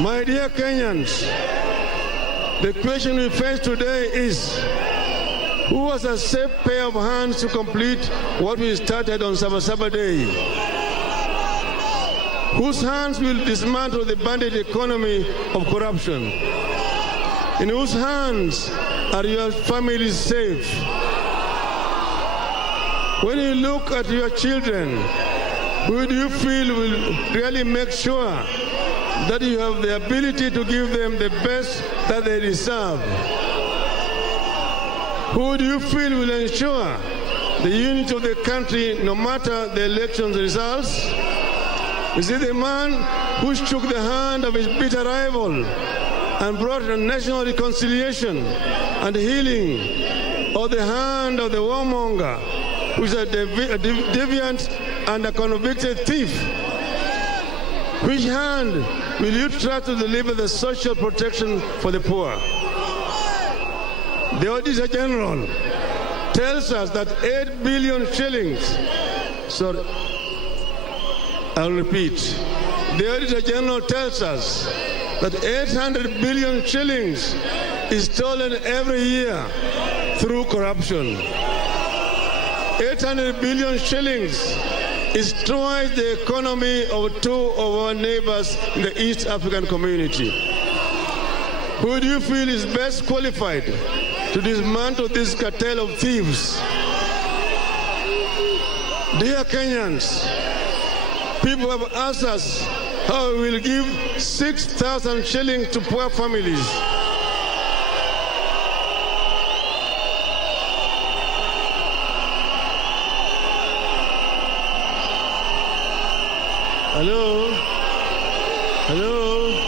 My dear Kenyans, the question we face today is, who has a safe pair of hands to complete what we started on Saba Saba Day? Whose hands will dismantle the bandit economy of corruption? In whose hands are your families safe? When you look at your children, who do you feel will really make sure that you have the ability to give them the best that they deserve? Who do you feel will ensure the unity of the country no matter the election results? Is it the man who shook the hand of his bitter rival and brought a national reconciliation and healing, or the hand of the warmonger who is a deviant and a convicted thief? Which hand will you try to deliver the social protection for the poor? The Auditor General tells us that 8 billion shillings, I'll repeat. The Auditor General tells us that 800 billion shillings is stolen every year through corruption. 800 billion shillings is twice the economy of two of our neighbors in the East African community. Who do you feel is best qualified to dismantle this cartel of thieves? Dear Kenyans, people have asked us how we will give 6,000 shillings to poor families. Hello? Hello?